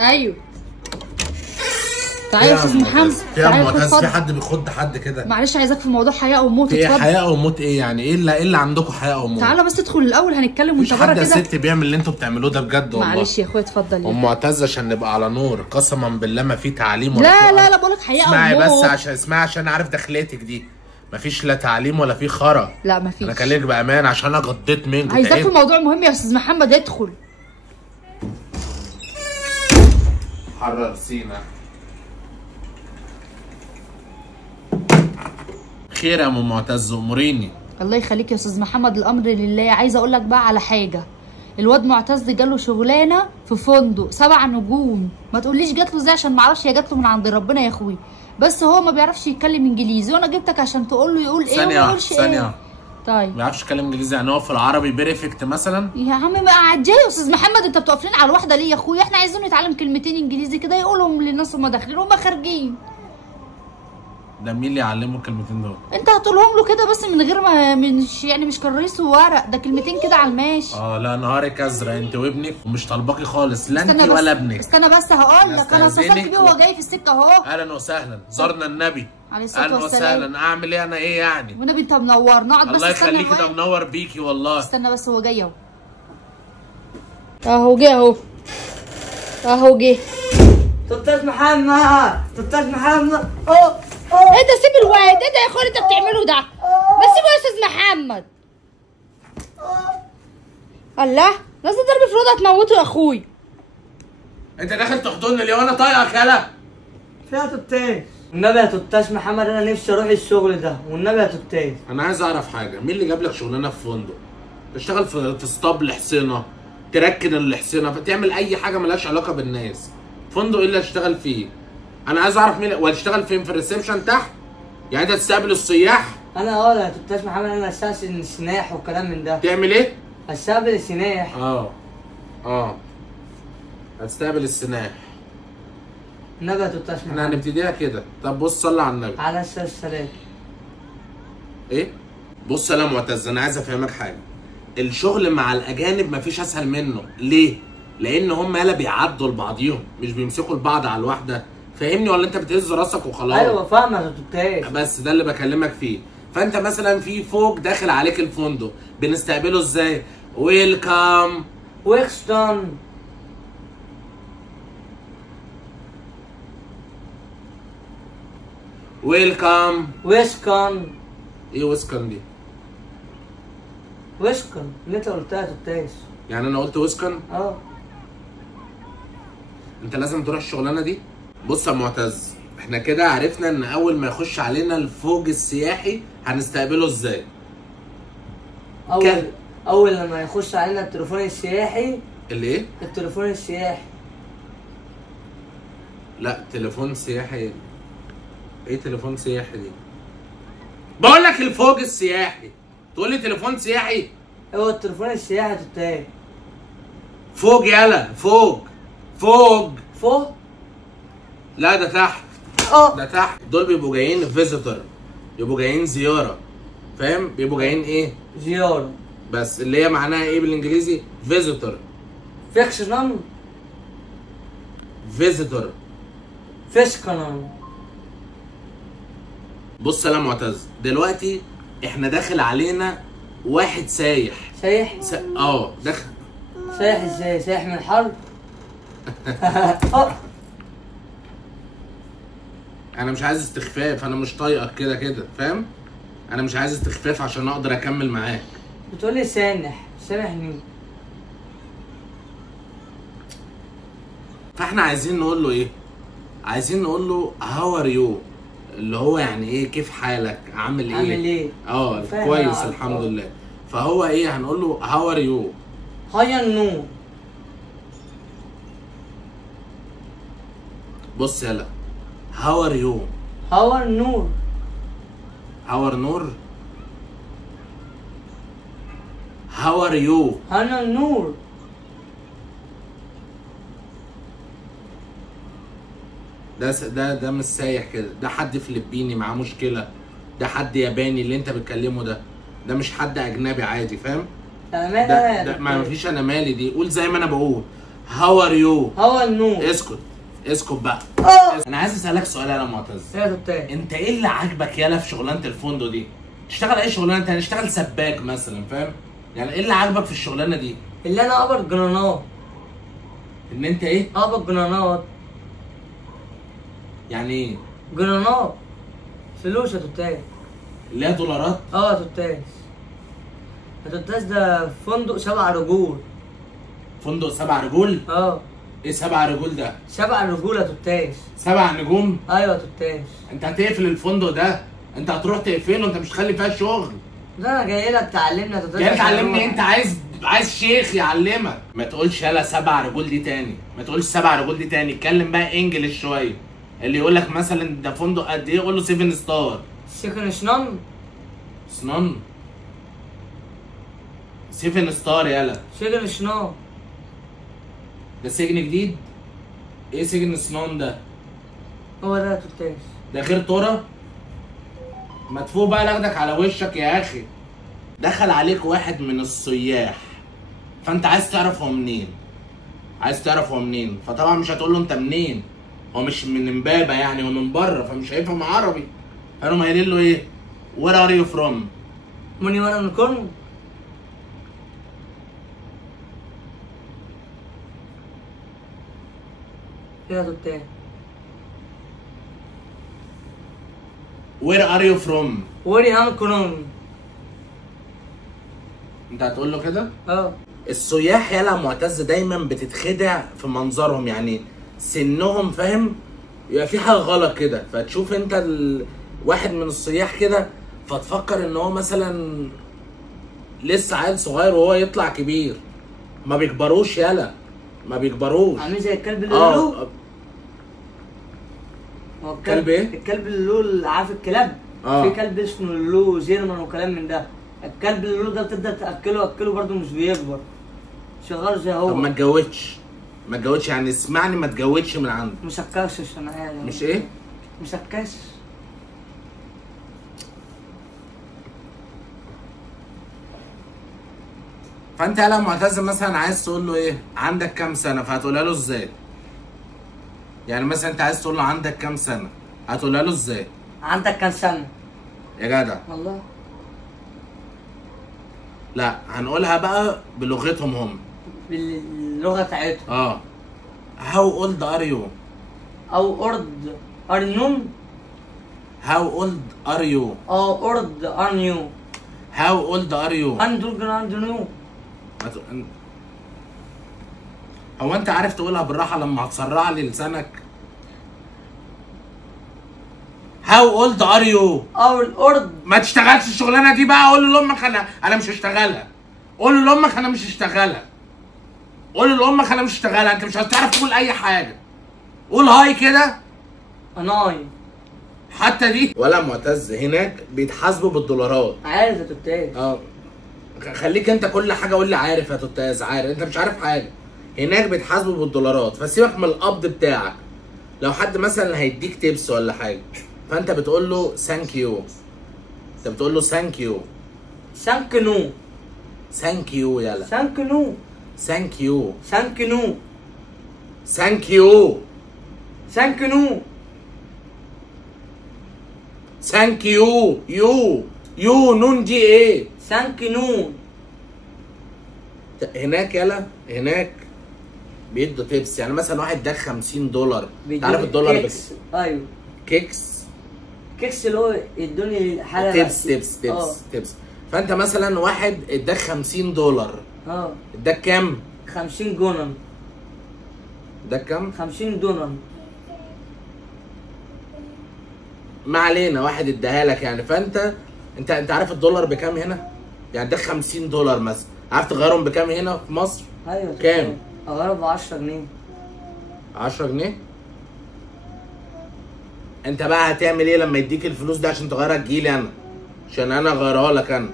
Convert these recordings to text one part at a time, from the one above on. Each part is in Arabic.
ايوه تعالى يا استاذ محمد. تعالى معتز، في حد بيخض حد كده؟ معلش عايزاك في موضوع حياه او موت. اتفضل. ايه حياه او موت ايه يعني؟ ايه اللي عندكم حياه او موت؟ تعالى بس ادخل الاول هنتكلم وانت بره كده. مش حد يا ست بيعمل اللي انتوا بتعملوه ده بجد والله. معلش يا اخويا اتفضل. ام معتز عشان نبقى على نور، قسما بالله ما في تعليم ولا لا لا لا بقول لك حياه او موت. اسمعي بس عشان عارف دخلتك دي. مفيش لا تعليم ولا في خرا. لا مفيش. انا كلمك بامان عشان انا غضيت منكم. عايزاك في موضوع مهم يا استاذ محمد. ادخل. حرر سينا. خير يا ام معتز، اموريني. الله يخليك يا استاذ محمد، الامر لله. عايزه اقول لك بقى على حاجه. الواد معتز جاله شغلانه في فندق 7 نجوم. ما تقوليش جات له ازاي عشان ما اعرفش، هي جات له من عند ربنا يا اخوي. بس هو ما بيعرفش يتكلم انجليزي، وانا جبتك عشان تقول له يقول ايه وما يقولش ايه. ثانيه. طيب. ما بيعرفش يتكلم انجليزي يعني هو في العربي بيرفكت مثلا؟ يا عم بقى عجاي يا استاذ محمد، انت بتقف لنا على الواحده ليه يا اخويا؟ احنا عايزين نتعلم كلمتين انجليزي كده يقولهم للناس وهم داخلين وهم خارجين. ده مين اللي يعلمه الكلمتين دول؟ انت هتقولهم له كده بس من غير ما مش كريس وورق، ده كلمتين كده على الماشي. لا نهارك ازرق انت وابنك ومش طالباكي خالص، لا انت ولا ابنك. استنى بس هقول لك، انا اتصلت بيه وهو جاي في السكه اهو. اهلا وسهلا، زرنا النبي عليه الصلاه والسلام. اهلا وسهلا. اعمل ايه انا؟ ايه يعني؟ والنبي انت منور. نقعد بس. الله يخليكي، ده منور بيكي والله. استنى بس هو جاي اهو. اهو جه اهو جه. استاذ محمد، استاذ محمد. ايه ده؟ سيب الواد. ايه ده يا اخويا انت بتعمله ده؟ ما سيبه يا استاذ محمد. الله، نازل ضرب في الواد هتموته يا اخوي. انت داخل تحضني ليه وانا طايقك يالا؟ فيها توتاش. والنبي يا توتاش محمد، انا نفسي اروح الشغل ده والنبي يا توتاش. انا عايز اعرف حاجه، مين اللي جاب لك شغلانه في فندق؟ تشتغل في اسطبل حصينه، تركن الحصينه، تعمل اي حاجه ملهاش علاقه بالناس. فندق ايه اللي هتشتغل فيه؟ انا عايز اعرف مين وهتشتغل فين؟ في الريسبشن تحت؟ يعني انت هتستقبل السياح؟ انا يا توتاش محمد، انا استقبل السناح والكلام من ده. تعمل ايه؟ استقبل السناح. هتستقبل السناح. النبي يا توتاش محمد. احنا هنبتديها كده. طب بص صلي على النبي. على السلام. ايه؟ بص يا معتز، انا عايز افهمك حاجه. الشغل مع الاجانب مفيش اسهل منه، ليه؟ لان هم يالا بيعدوا لبعضيهم، مش بيمسكوا لبعض على الواحده، فاهمني ولا انت بتهز راسك وخلاص؟ ايوه فاهمك يا توتاش. بس ده اللي بكلمك فيه. فانت مثلا في فوق داخل عليك الفندق، بنستقبله ازاي؟ ويلكم. ويكستون. ويلكم. ويسكن. ايه ويسكن دي؟ ويسكن اللي انت قلتها يا توتاش. يعني انا قلت ويسكن؟ انت لازم تروح الشغلانه دي. بص يا معتز، احنا كده عرفنا ان اول ما يخش علينا الفوج السياحي هنستقبله ازاي. اول لما يخش علينا التليفون السياحي. الايه؟ التليفون السياحي. لا تليفون سياحي. ايه تليفون سياحي دي؟ بقول لك الفوج السياحي، تقول لي تليفون سياحي؟ هو التليفون السياحي يا توتاش. فوق يالا، فوق. لا ده تحت. ده تحت. دول بيبقوا جايين فيزيتور، بيبقوا جايين زياره، فاهم؟ بيبقوا جايين ايه؟ زياره. بس اللي هي معناها ايه بالانجليزي؟ فيزيتور. فيكشنال. فيزيتور. فيسكنال. بص يا معتز، دلوقتي احنا داخل علينا واحد سايح. داخل. سايح ازاي؟ سايح من الحرب؟ انا مش عايز استخفاف، انا مش طايقك كده كده، فاهم؟ انا مش عايز استخفاف عشان اقدر اكمل معاك. بتقولي سامح مين؟ فاحنا عايزين نقول له ايه؟ عايزين نقول له هاو ار يو، اللي هو يعني ايه؟ كيف حالك؟ عامل ايه؟ كويس الحمد لله. فهو ايه؟ هنقول له هاو ار يو. هاي النور. بص يلا، هاو ار يو. هاو نور. هاو ار نور. هاو ار يو. انا نور. ده مش سايح كده، ده حد فلبيني معاه مشكله، ده حد ياباني اللي انت بتكلمه ده مش حد اجنبي عادي، فاهم؟ انا مالي. ما فيش انا مالي دي، قول زي ما انا بقول هاو ار يو. هو النور. اسكت اسكت بقى. انا عايز اسالك سؤال يا معتز. ايه يا توتاي؟ انت ايه اللي عاجبك يالا في شغلانه الفندق دي؟ تشتغل اي شغلانه تانية، تشتغل سباك مثلا، فاهم؟ يعني ايه اللي عاجبك في الشغلانه دي؟ اللي انا اقبض جنانات. ان انت ايه؟ اقبض جنانات. يعني ايه؟ جنانات فلوس يا توتاي. اللي هي دولارات؟ اه يا توتاي. يا توتاي ده فندق 7 رجول. فندق 7 رجول؟ اه. ايه 7 رجول ده؟ 7 رجول يا توتاي. 7 نجوم؟ ايوه يا توتاي. انت هتقفل الفندق ده؟ انت هتروح تقفله؟ انت مش تخلي فيها شغل. ده انا جاي لك تعلمني يا توتاي. جاي تعلمني؟ انت عايز شيخ يعلمك. ما تقولش يالا 7 رجول دي تاني، ما تقولش 7 رجول دي تاني، اتكلم بقى انجلش شويه. اللي يقول لك مثلا ده فندق قد ايه قول له 7 ستار. سكن شنان. سنان 7 ستار يالا. سجن شنان. ده سجن جديد؟ ايه سجن سنان ده؟ هو ده يا توتاي. ده غير تورا؟ ما تفوق بقى لاخدك على وشك يا اخي. دخل عليك واحد من السياح، فانت عايز تعرف هو منين. فطبعا مش هتقول له انت منين، هو مش من امبابه يعني، هو من بره فمش هيفهم عربي. فقالوا قايلين له ايه؟ وير ار يو فروم؟ مني وانا من كون. يا توتاي. وير ار يو فروم؟ وري هم كونون. انت هتقول له كده؟ اه. السياح يالا معتز دايما بتتخدع في منظرهم، يعني سنهم، فاهم؟ يبقى في حاجه غلط كده، فتشوف انت واحد من السياح كده فتفكر ان هو مثلا لسه عيل صغير وهو يطلع كبير. ما بيكبروش يالا، ما بيكبروش. عاملين زي الكلب اللي له. هو الكلب ايه؟ الكلب اللي له، عارف الكلاب؟ في كلب اسمه له جيرمان وكلام من ده. الكلب اللي له ده بتبدا تاكله برده مش بيكبر. شغال زي هو. طب ما تجودش يعني، اسمعني، ما تجودش من عنده. مش هتكشش انا يعني. مش ايه؟ مش هتكشش. فانت يالا معتز مثلا عايز تقول له ايه؟ عندك كام سنه؟ فهتقولها له ازاي؟ يعني مثلا انت عايز تقول له عندك كام سنه؟ هتقولها له ازاي؟ عندك كام سنه؟ يا جدع والله. لا، هنقولها بقى بلغتهم هم، باللغه بتاعتهم. How old are you؟ او اورد ارنون. How old are you؟ اورد ارنيو. How old are you؟ اندرو. هو انت عارف تقولها بالراحه لما هتسرع لي لسانك؟ How old are you؟ او الارض. ما تشتغلش الشغلانه دي بقى. قول لامك انا مش هشتغلها. قول لامك انا مش هشتغلها. انت مش هتعرف تقول اي حاجه. قول هاي كده. اناي. حتى دي ولا معتز هناك بيتحاسبوا بالدولارات. عارف يا توتاز. خليك انت كل حاجه قول لي عارف يا توتاز، عارف. انت مش عارف حاجه. هناك بيتحاسبوا بالدولارات، فسيبك من القبض بتاعك. لو حد مثلا هيديك تيبس ولا حاجه فانت بتقول له ثانك يو. ثانك يو يلا. ثانك يو. يو نون دي ايه؟ ثانك نون. هناك يلا، هناك بيدوا تيبس. يعني مثلا واحد اداك $50. عارف الدولار كيكس. ايوه كيكس اللي هو يدوني حاجه تيبس. فانت مثلا واحد اداك $50. اداك كام؟ 50 جونن. اداك كام؟ 50 دونر. ما علينا، واحد اداها لك يعني. فانت انت عارف الدولار بكام هنا؟ يعني اداك $50 مثلا، عارف تغيرهم بكام هنا في مصر؟ ايوه. كام؟ اغيرهم ب 10 جنيه. 10 جنيه؟ انت بقى هتعمل ايه لما يديك الفلوس دي عشان تغيرها؟ تجيلي انا عشان انا اغيرها لك. انا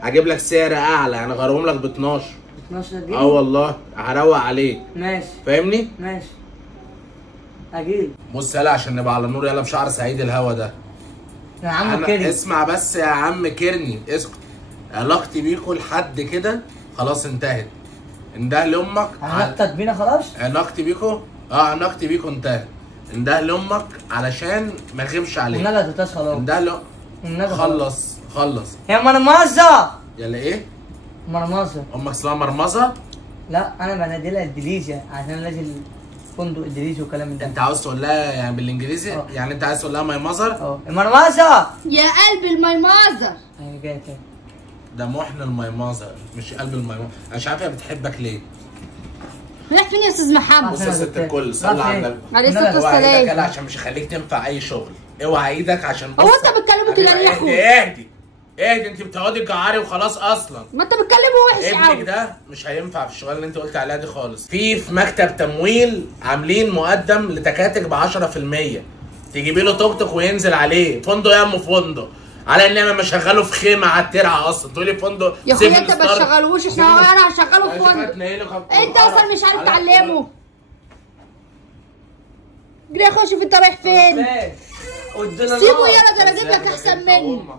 هجيب لك سعر اعلى، انا اغيرهم لك ب 12. 12 جنيه؟ والله هروق عليك. ماشي. فاهمني؟ ماشي. اجيب. بص يلا عشان نبقى على نور، يلا بشعر سعيد الهوا ده. يا عم كيرني اسمع بس يا عم كيرني، اسكت. علاقتي بيكوا لحد كده خلاص انتهت. انده لامك. علاقتك بينا خلاص؟ علاقتي بيكو؟ علاقتي بيكو انتهت. انده لامك علشان ما يغيمش عليك. والنبي يا توتاش خلاص. انده خلص يا مرمزه. يلا ايه؟ مرمزه. امك اسمها مرمزه؟ لا انا بنادي لها ادريسه عشان نازل فندق ادريسي وكلام من ده. انت عاوز تقول لها يعني بالانجليزي؟ يعني انت عايز تقول لها ماي ماذر؟ مرمزه يا قلب الماي ماذر. هي جايه تاني. ده محن الماي ماذر مش قلب الماي ماذر. انا مش عارف هي بتحبك ليه. رايح فين يا استاذ محمد؟ بص يا ست الكل صلي على النبي. عليه الصلاه اوعى ايدك والسلام. عشان مش هخليك تنفع اي شغل. اوعى ايدك عشان هو انت بتكلمه كده ليه يا اخويا؟ اهدي انت بتقعدي تجعري وخلاص اصلا. ما انت بتكلمه وحش قوي. ابنك ده مش هينفع في الشغلانه اللي انت قلت عليها دي خالص. في مكتب تمويل عاملين مقدم لتكاتك ب 10%. تجيبي له توك توك وينزل عليه. فندق يا ام فندق. على انما ما شغاله في خيمه على الترعه اصلا. تقولي فندق يا اخويا انت ما تشغلوش. انا هشغله في فندق. انت اصلا مش عارف تعلمه. اجري يا اخويا شوف انت رايح فين. سيبه يلا ده انا اجيب لك احسن منه.